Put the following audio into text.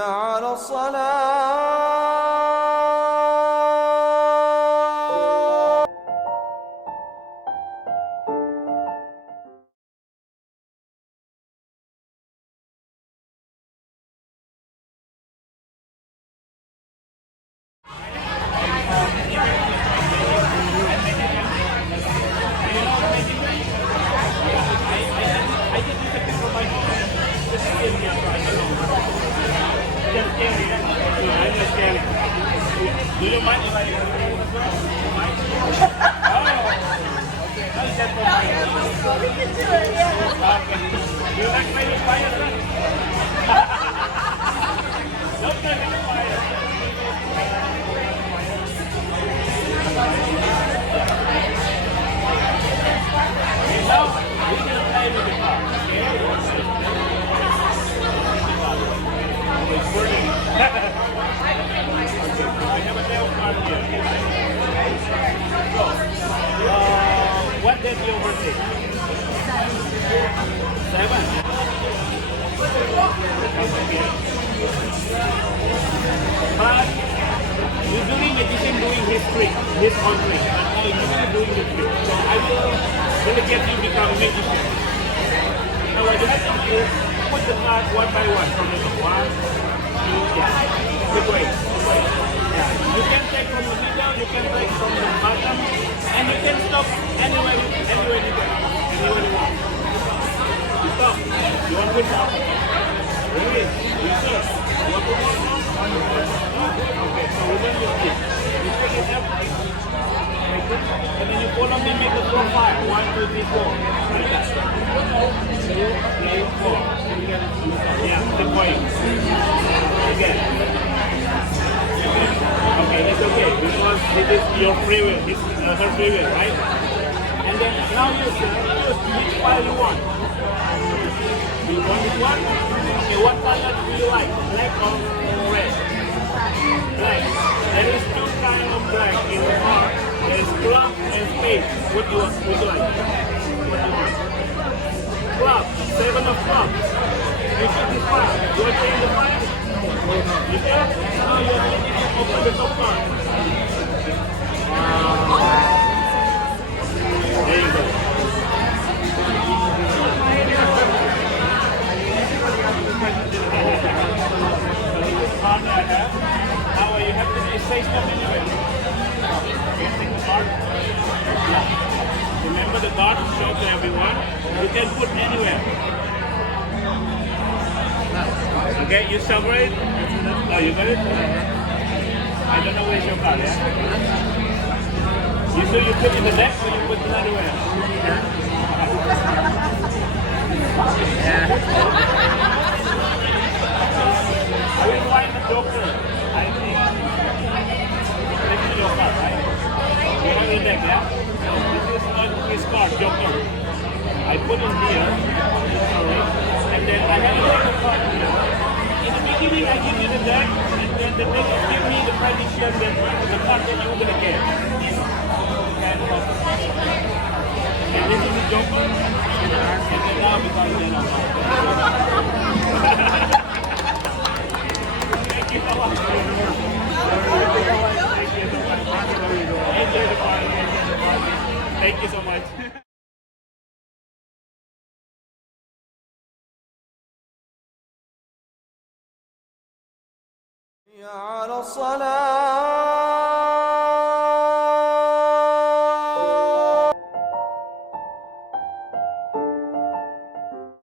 على الصلاة. Do you mind if I We can do it, yeah. do you like my fire, sir? Don't take any fire. Now, we can play with the car. It's burning. I have a tail card here. So, what date your birthday? 7. But usually magician doing his trick, his own trick. But now you're doing the trick. So I will really get you become a magician. Now what you have to do is put the card one by one from the top. 1, 2, yeah. Good way. Good way. Yeah. You can take from the middle, you can take from the bottom, and you can stop anywhere you can. Anywhere you want. You stop. You want to stop? Really? You stop. You want to stop? Okay, so we don't use this. You take it up like this, and then you follow me, make the profile. 1, 2, 3, 4. Like that. 2, 3, 4. Yeah, the point. Again. Okay, it's okay because it is your free will. It's her free will, right? And then now you choose which file you want. Do you want this one? Okay, what color do you like? Black or red? Black. There is 2 kinds of black in the card. There is club and spade. What do you want? What do you like? What do you want? Club. 7 of clubs. You choose this file. You want to change the file? You can? Now you are ready to open the top card. There you go. Card I have. Now you have to say stop anyway. Okay, take the card. Yeah. Remember the card to show to everyone. You can put anywhere. Okay, you separate. Oh, you got it? I don't know where's your card, yeah? You sure you put in the deck or you put it anywhere? Yeah. I will find the doctor. I think this is your card, right? You have your deck, yeah? This is not his card, Joker. I put in here, sorry, and then I have a card here. In the beginning, I give you the deck, and then the deck give me the prediction that the card that you're gonna get. And this is the Joker, and then now because you know. Thank you so much. Enjoy the party. Thank you so much. على الصلاة.